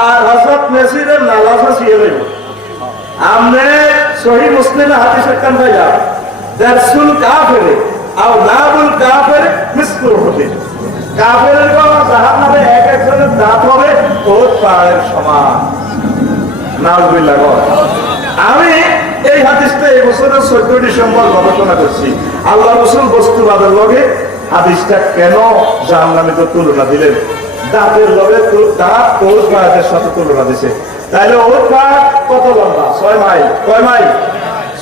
আর হযরত মেসিদের নালাজা ছিয়ে লইব আমনে সহিহ মুসলিমে হাদিসে কান ভাইয়া দারসুল কাফির আও নাবুল কাফির মিসলুল হুদিন কাফেরের বাবা জাহান্নামে এক একজনের দাঁত হবে ওর পায়ের সমান নাউজুবিল্লাহ। আমি এই হাদিসটা এই বছরের 14 ডিসেম্বর গবেষণা করছি আল্লাহ রাসূল বস্তুবাদের লগে হাদিসটা কেন জাহান্নামে তো তুলনা দিলেন দাঁতের লগে দাঁত ওর পায়ের সাথে তুলনা দিছে তাহলে ওর পা কত লম্বা 6 মাইল কয় মাইল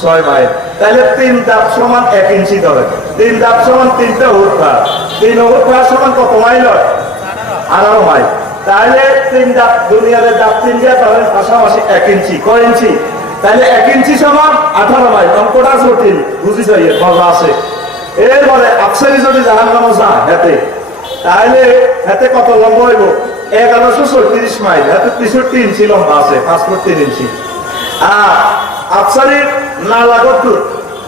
6 মাইল তাহলে 3 দাঁত সমান 1 ইঞ্চি ধরে 3 দাঁত সমান 3টা ওর পা 3 ওর পা সমান কত মাইল হয় 18 মাইল তাহলে 3 দাঁত দুনিয়ার দাঁত 3 দিয়ে ধরেন পাশাপাশি 1 ইঞ্চি কয় ইঞ্চি তাহলে 1 ইঞ্চি সমান 18 মাইল অঙ্কটা জটিল বুঝি যাই মজা আছে। এরপরে আফসারি যদি জাহান্নামে যায় হেতে তাহলে হেতে কত লম্বা হইব 1136 মাইল হেতে 63 ইঞ্চি লম্বা আছে 5 ফুট 3 ইঞ্চি আর আফসারির নালা কত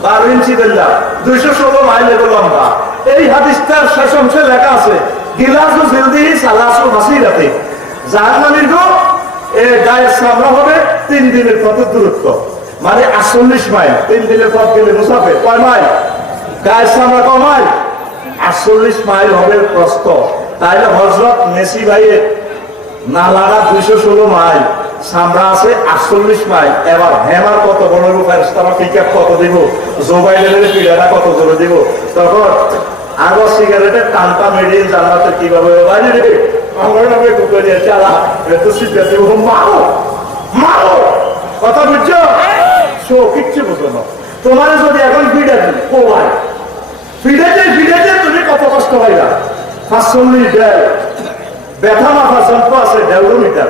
12 ইঞ্চি দিল্লা 216 মাইল লম্বা। এই হাদিসটার শেষ অংশে লেখা আছে গিলাসু জিলদিহি সালাসু মাসিরাতে জাহান্নামীর গো গায়ের চামড়া হবে 3 দিনের পথের দূরত্ব মানে 48 মাইল 3 দিনের পথ গেলে মুসাফির কয় মাইল গায়ের চামড়া কয় মাইল 48 মাইল হবে প্রস্থ। তাইলে হযরত মেসি ভাইয়ের নালারা 216 মাইল চামড়া আছে 48 মাইল। এবার হেমার কত বড় ফেরেশতারা পিকআপ কত দিব জো বাইডেনের পিড়াটা কত জোরে দিব তখন আগো সিগারেটের টানটা মেডিল জান্নাতে কিভাবে বাইরে রে আমার নামে কুকুরিয়া চালা এত সিগারেট মারো মারো কথা বুঝছো সো কিচ্ছু বুঝো না তোমার যদি এখন ভিড়ে দিই ও ভাই ভিড়েতে তুমি কত কষ্ট পাইলা 45 ডেল ব্যথা মাথা যন্ত্র আছে ডেলোমিটার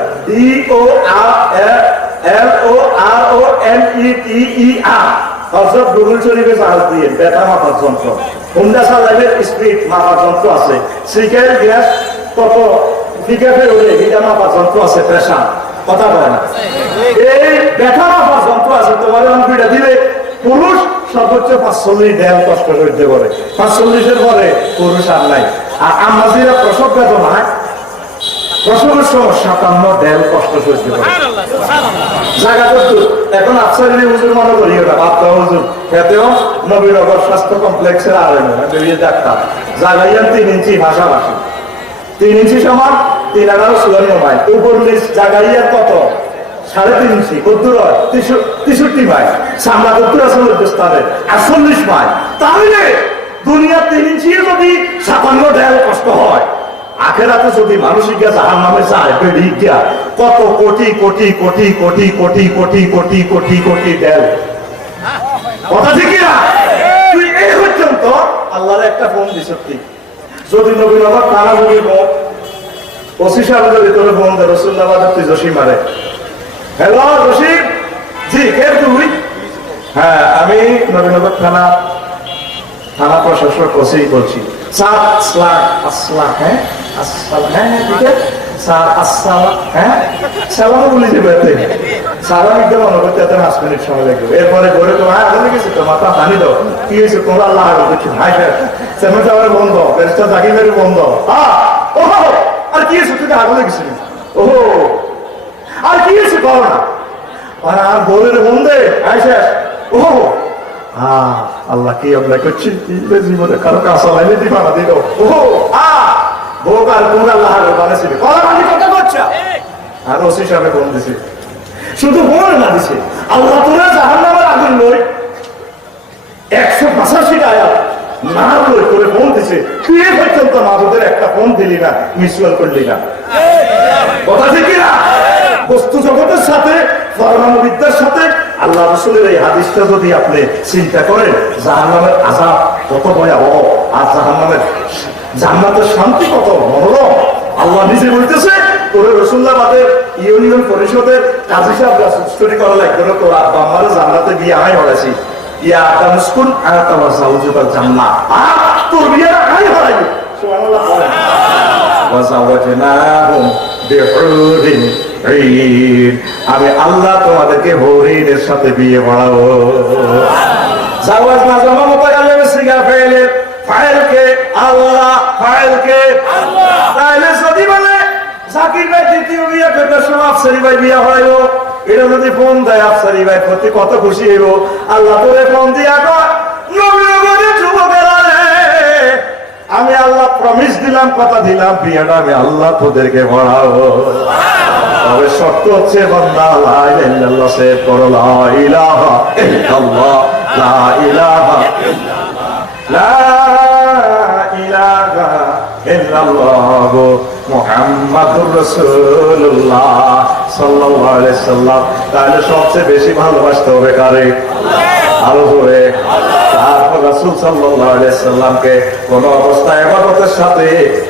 DOLORONETER হযরত গুগল শরীফে জাহাজ দিয়ে ব্যথা মাথার যন্ত্র হুন্ডা চালাইলের স্পিড মাপার যন্ত্র আছে সিগারেট গ্যাস কত ফিকাফের ওরে হিটা মাপার যন্ত্র আছে প্রেসার কথা বলে না এই ব্যথা মাপার যন্ত্র আছে তোমার অঙ্কটা দিলে পুরুষ সর্বোচ্চ 45 ডেল কষ্ট করতে পারে 45 এর পরে পুরুষ আর নাই। আর আমাদের প্রসব বেদনা প্রসবের সময় 57 ডেল কষ্ট করতে পারে জায়গা করতো এখন আফসারি হুজুর মনে করি ওটা বাপ্পা হুজুর এতেও নবীনগর স্বাস্থ্য কমপ্লেক্সের ডাক্তার জায়গায় 3 ইঞ্চি ভাষাভাষী 3 ইঞ্চি সমান 354 মাইল উপর নিচ জায়গায় কত 3.5 ইঞ্চি কদ্দুর হয় 63 মাইল সামলা কদ্দুর আছে স্থানে 48 মাইল। তাহলে দুনিয়া 3 ইঞ্চি যদি 57 ডেল কষ্ট হয় আখেরাতে যদি মানুষই গিয়া জাহান্নামে যায় বেরিয়ে গিয়া কত কোটি কোটি কোটি কোটি কোটি কোটি কোটি কোটি কোটি ডেল কথা ঠিক না তুই এই পর্যন্ত আল্লাহর একটা ফোন দিছ যদি নবীনগর থানা যদি ওসি সাহেবের ভিতরে ফোন দেয় রসুল্লাবাদের তুই জসিম মারে হ্যালো জসিম জি কে তুই হ্যাঁ আমি নবীনগর থানা প্রশাসক ওসি বলছি স্যার আসসালাম হ্যাঁ আসসালাম হ্যাঁ ঠিক আছে স্যার আসসালাম হ্যাঁ সালাম বলে যাবে সালাম একদম মনে করতে 5 মিনিট সময় লাগবে এরপরে ঘরে তো হ্যাঁ আগে গেছে তো মাথা পানি দাও কি হয়েছে তোমরা আল্লাহ দেখছি হাই স্যার সেমেন্ট টাওয়ারে বন্ধ বেরেস্টার জাকিমের বন্ধ ওহো আর কি হয়েছে তুই আগে গেছিস ওহো আর কি হয়েছে করো না আর বলের বন্ধে হাই স্যার ওহো আল্লাহ কি আমরা করছি জীবনে কারো কাঁচা লাইনে দিবা না দিল ওহো ভোগ আর কোন আল্লাহ বানাইছিল কথা করছে আর ওসি সাহেব ফোন দিছে শুধু ফোন না দিছে আল্লাহ তোরা জাহান্নামের আগুন লই 185 আয়াত না লই করে ফোন দিছে তুই এই পর্যন্ত মাহবুবের একটা ফোন দিলি না মিসওয়াল করলি না কথা ঠিক না বস্তু জগতের সাথে পরমাণুবিদ্যার সাথে আল্লাহ রাসূলের এই হাদিসটা যদি আপনি চিন্তা করেন জাহান্নামের আযাব কত ভয়াবহ আর জান্নাতের শান্তি কত মনোরম আল্লাহ নিজে বলতেছে তোরে রাসূলুল্লাহবাদের ইউনিয়ন পরিষদের কাজী সাহেব স্টোরি করা লাগবে না তোর আব্বা আমার জান্নাতে বিয়ে আই হয়েছি ইয়া তামসকুন আয়াতা ওয়া যাওজুতাল জান্নাহ তোর বিয়ে আই হয়নি সুবহানাল্লাহ ওয়া যাওয়াজনাহুম বিহুরিন ঈদ আমি আল্লাহ তোমাদেরকে হরিণের সাথে বিয়ে পড়াবো জাওয়াজ না জামা মুতাকাল্লিম সিগা ফাইলে ফাইলকে আল্লাহ ফাইলকে আল্লাহ তাহলে যদি বলে জাকির ভাই দ্বিতীয় বিয়া করবার সময় আফসারি ভাই বিয়া হইল, এটা যদি ফোন দেয় আফসারি ভাই প্রতি কত খুশি হইব। আল্লাহ তোরে ফোন দিয়া কয় নবীনগরের যুবকেরা রে, আমি আল্লাহ প্রমিস দিলাম, কথা দিলাম, বিয়াটা আমি আল্লাহ তোদেরকে পড়াবো। তবে শর্ত হচ্ছে বান্দা লা ইলাহা ইল্লাল্লাহ সে করো, লা ইলাহা ইল্লাল্লাহ, লা ইলাহা ইল্লাল্লাহ, লা ইলাহা ইল্লাল্লাহ মুহাম্মাদুর রাসূলুল্লাহ সাল্লাল্লাহু আলাইহি সাল্লাম। তাহলে সবচেয়ে বেশি ভালোবাসতে হবে কারে? আরো জোরে। তারপর রাসূল সাল্লাল্লাহু আলাইহি সাল্লামকে কোন অবস্থায় ইবাদতের সাথে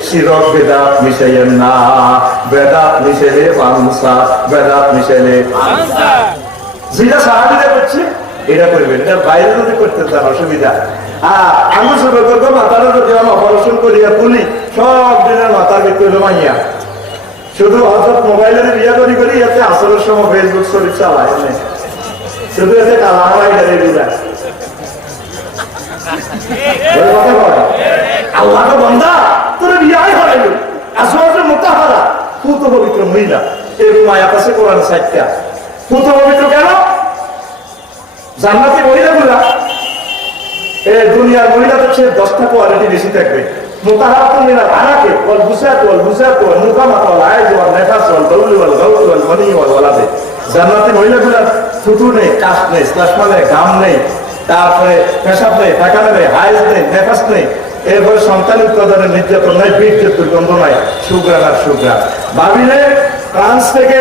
শিরক বিদআত মিশাইয়েন না। বেদাত মিশাইলে বানসা, বেদাত মিশাইলে বানসা। যেটা সাহাবীরা করছে এটা করবেন, এটা বাইরে যদি করতে চান অসুবিধা। আমি শুরু করবো মাথাটা যদি আমি অপারেশন করিয়া তুলি, সব দিনের মাথার ভিতরে মাইয়া শুধু হঠাৎ মোবাইলের বিয়া করি করি এতে আসরের সময় ফেসবুক শরীফ চালায়, শুধু এতে কালা হয় যায়। আল্লাহ বন্দা তোর বিয়াই হরাইল, আসরের মোটা হারা পুত পবিত্র মহিলা এরকম মায়া কাছে কোরআন সাইটটা পুত পবিত্র কেন? জান্নাতি মহিলাগুলা দুনিয়ার মহিলাদের চেয়ে 10টা কোয়ালিটি বেশি থাকবে। জান্নাতি মহিলাগুলার থুতু নেই, কাশ নেই, শ্লাসমা নেই, ঘাম নেই, তারপরে পেশাব নেই, পায়খানা নেই, হাইজ নেই, নেফাস নেই, এরপরে সন্তান উৎপাদনের নির্যাতন নাই, বীর্যের দুর্গন্ধ নাই, সুগ্রাণ আর সুগ্রাণ। ভাবিলে ফ্রান্স থেকে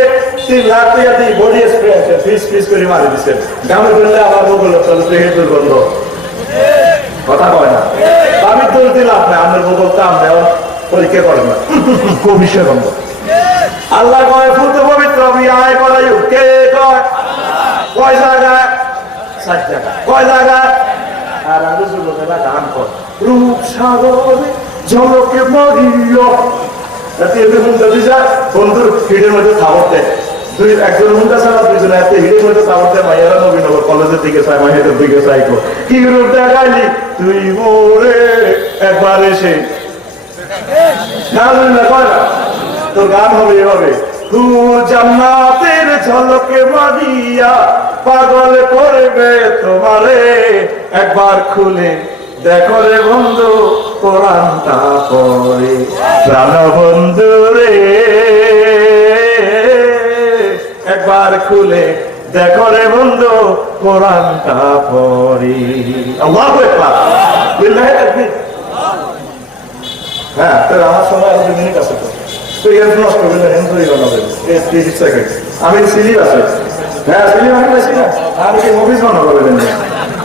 3 লাখ টাকা দিয়ে বডি স্প্রে আছে, ফিস করে মারি দিচ্ছেন। গ্রামে ফেললে আবার বলল চলো দেহের দুর্গন্ধ, কথা কয় না। ভাবির দোষ দিলে আপনি আপনার বলতে আপনি পরীক্ষা করেন না, কবিষয় বন্ধ। আল্লাহ কয় ফুত পবিত্র বিয়ে করাই, কে কয়? কয় জায়গায়? 7 জায়গায়। কয় জায়গায়? আর আমি যুবকেরা গান কর রূপ সাগরে ঝলকে মরিয়, বন্ধুর হিটের মধ্যে খাবার দেয়, একজন হুন্ডা ছাড়া দুজনে এত হিটের মধ্যে খাবার দেয়। মাইয়ারা নবীনগর কলেজের দিকে চাই, মাইয়াদের দিকে চাই, কি রূপ দেখাইলি তুই মোরে একবার এসে। তোর গান হবে এভাবে, তুর জান্নাতের ঝলকে মারিয়া পাগল করবে তোমারে, একবার খুলে দেখো রে বন্ধু কোরআনটা পড়ে, প্রাণ বন্ধু রে একবার খুলে দেখো রে বন্ধু কোরআনটা পড়ে। আল্লাহু আকবার, বিল্লাহি তাকবীর। হ্যাঁ, তোর আমার সময় আরো 2 মিনিট আছে, তো এর নষ্ট করবেন না, এনজয় করবেন, 30 সেকেন্ড আমি সিলিপ আছে। হ্যাঁ, সিলিপ আমি বেশি না, আর কি মুভিজ বানাবো করবেন না।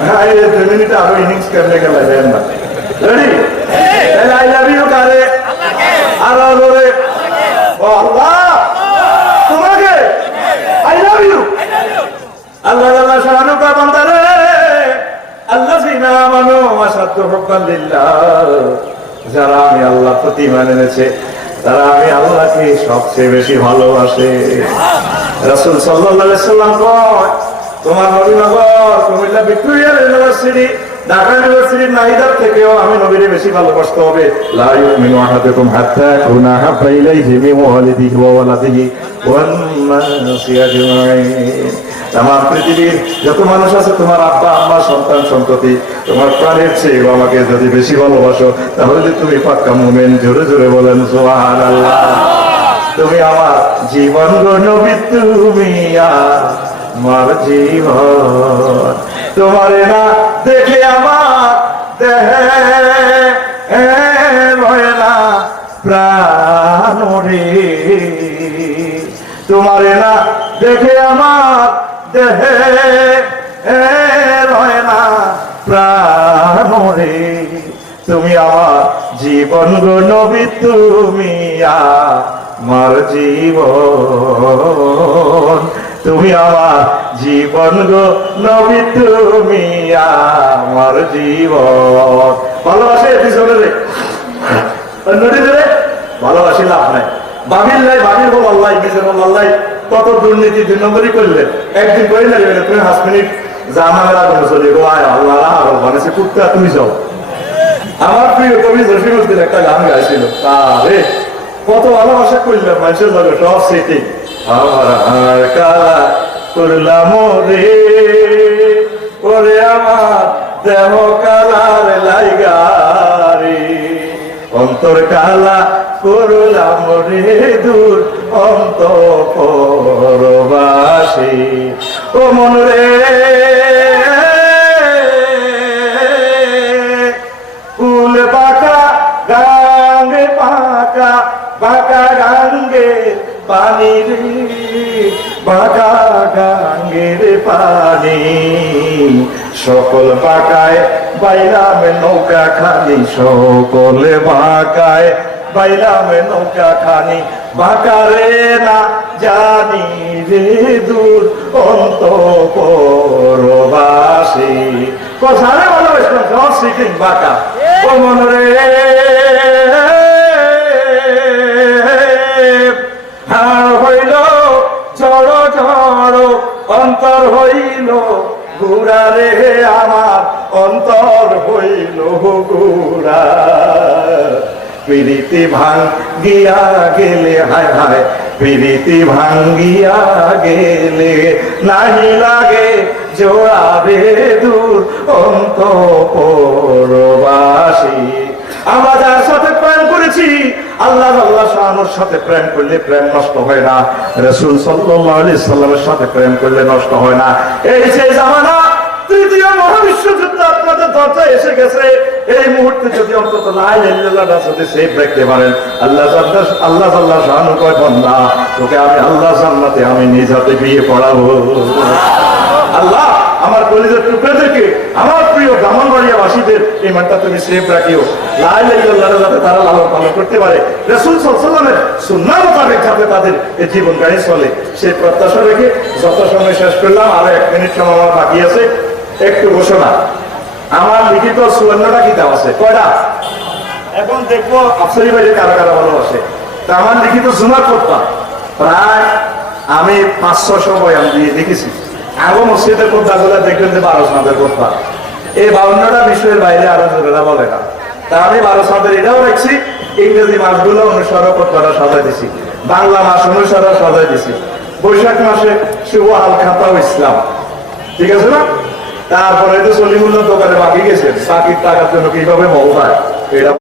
হ্যাঁ, এই 2 মিনিটে আরো ইনিংস কেমনে গেল দেন না। রেডি? আই লাভ ইউ কারে? আল্লাহকে। আর বলে ও আল্লাহ তোমাকে আই লাভ ইউ। আল্লাহ আল্লাহ শাহানু কা বান্দা রে, আল্লাযিনা আমানু ওয়াশাদ্দু হুব্বান লিল্লাহ, যারা আমি আল্লাহর প্রতি ঈমান এনেছে তারা আমি আল্লাহকে সবচেয়ে বেশি ভালোবাসে। রাসূল সাল্লাল্লাহু আলাইহি সাল্লাম কয় তোমার নবীনগর কুমিল্লা ভিক্টোরিয়া ইউনিভার্সিটি, ঢাকা ইউনিভার্সিটির নাহিদার থেকেও আমি নবীরে বেশি ভালোবাসতে হবে। লা ইউমিনু আহাদুকুম হাত্তা কুনা হাব্বা ইলাইহি মিন ওয়ালিদিহি ওয়া ওয়ালাদিহি ওয়ান নাসি আজমাইন। আমার পৃথিবীর যত মানুষ আছে, তোমার আব্বা আম্মা সন্তান সন্ততি তোমার প্রাণের চেয়ে আমাকে যদি বেশি ভালোবাসো, তাহলে যে তুমি পাক্কা মুমিন। জোরে জোরে বলেন সুবহানাল্লাহ। তুমি আমার জীবন গো নবী, তুমি আমার জীবন, তোমারে না দেখে আমার দেহে ভয় না প্রাণ রে, তোমারে না দেখে আমার দেহে ভয় না প্রাণ রে, তুমি আমার জীবন গো নবী, তুমি আমার জীবন, তুমি আমার জীবন গো নবী, তুমি আমার জীবন। ভালোবাসে পিছনে রে নদীতে ভালোবাসি লাভ নাই। বাবির লাই বাবির বল আল্লাহ, নিজের বল আল্লাহ, কত দুর্নীতি 2 নম্বরই করলে। একদিন করে না তুমি 5 মিনিট জানামের আগুন চলে গো, আয় আল্লাহ বানাইছে কুত্তা তুমি যাও। আমার প্রিয় কবি জসিমউদ্দিন একটা গান গাইছিল, আরে কত ভালোবাসা করলাম মানুষের লগে সব সেটিং আমার কালা করলাম রে ওরে আমার দেহ কালার লাইগারে অন্তর কালা করলাম রে দূর অন্তরবাসী ও মন রে ফুল বাঁকা গাঙ্গে পাকা বাঁকা গাঙ্গে পানি রে বাঁকা গাঙ্গের পানি সকল বাঁকায় বাইলাম নৌকা খানি সকল বাঁকায় বাইলাম নৌকা খানি বাঁকা রে না জানি রে দূর অন্তরবাসী কথারে ভালোবাসলাম সব শিখিন বাঁকা ও মন রে হাড় হইল জড় জড় অন্তর হইল গুড়া রে আমার অন্তর হইল গুড়া প্রীতি ভাঙ্গিয়া গেলে হায় হায় প্রীতি ভাঙ্গিয়া গেলে নাহি লাগে জোড়া রে দূর অন্তরবাসী আমরা যার সাথে প্রেম করেছি আল্লাহ আল্লাহ শাহর সাথে প্রেম করলে প্রেম নষ্ট হয় না রাসূল সাল্লাল্লাহু আলাইহি সাল্লামের সাথে প্রেম করলে নষ্ট হয় না এই যে জামানা তৃতীয় মহাবিশ্বযুদ্ধ আপনাদের দরজায় এসে গেছে এই মুহূর্তে যদি অন্তত লা ইলাহা ইল্লাল্লাহ সাথে সেফ রাখতে পারেন আল্লাহ আল্লাহ শাহনু কয় বান্দা তোকে আমি আল্লাহ জান্নাতে আমি নিজ হাতে বিয়ে পড়াবো আল্লাহ আমার কলিজার টুকরাদেরকে আমার প্রিয় ব্রাহ্মণবাড়িয়াবাসীদের এই মানটা তুমি সেফ রাখিও লা ইলাহা ইল্লাল্লাহ যাতে তারা লালন পালন করতে পারে রাসূল সাল্লাল্লাহু আলাইহি ওয়াসাল্লামের সুন্নাহ মোতাবেক যাতে তাদের এই জীবন গাড়ি চলে সেই প্রত্যাশা রেখে যত সময় শেষ করলাম আরো 1 মিনিট সময় আমার বাকি আছে একটু ঘোষণা আমার লিখিত 54টা কিতাব আছে কয়টা এখন দেখবো আফসারি ভাই কারা কারা ভালোবাসে তা আমার লিখিত জুমার করতাম প্রায় আমি 500 বয়ান দিয়ে দেখেছি আরো মসজিদের কোথাগুলো দেখবেন যে 12 সালের কথা এই 52টা বিষয়ের বাইরে আরো জোরেরা বলে না তা আমি 12 সালের এটাও রাখছি ইংরেজি মাসগুলো অনুসরণ করতে সাজাই দিছি বাংলা মাস অনুসরণ সাজাই দিছি বৈশাখ মাসে শুভ আল খাতা ইসলাম ঠিক আছে না তারপরে তো সলিমুল্লাহ দোকানে বাকি গেছে বাকির টাকার জন্য কিভাবে মহবায় এটা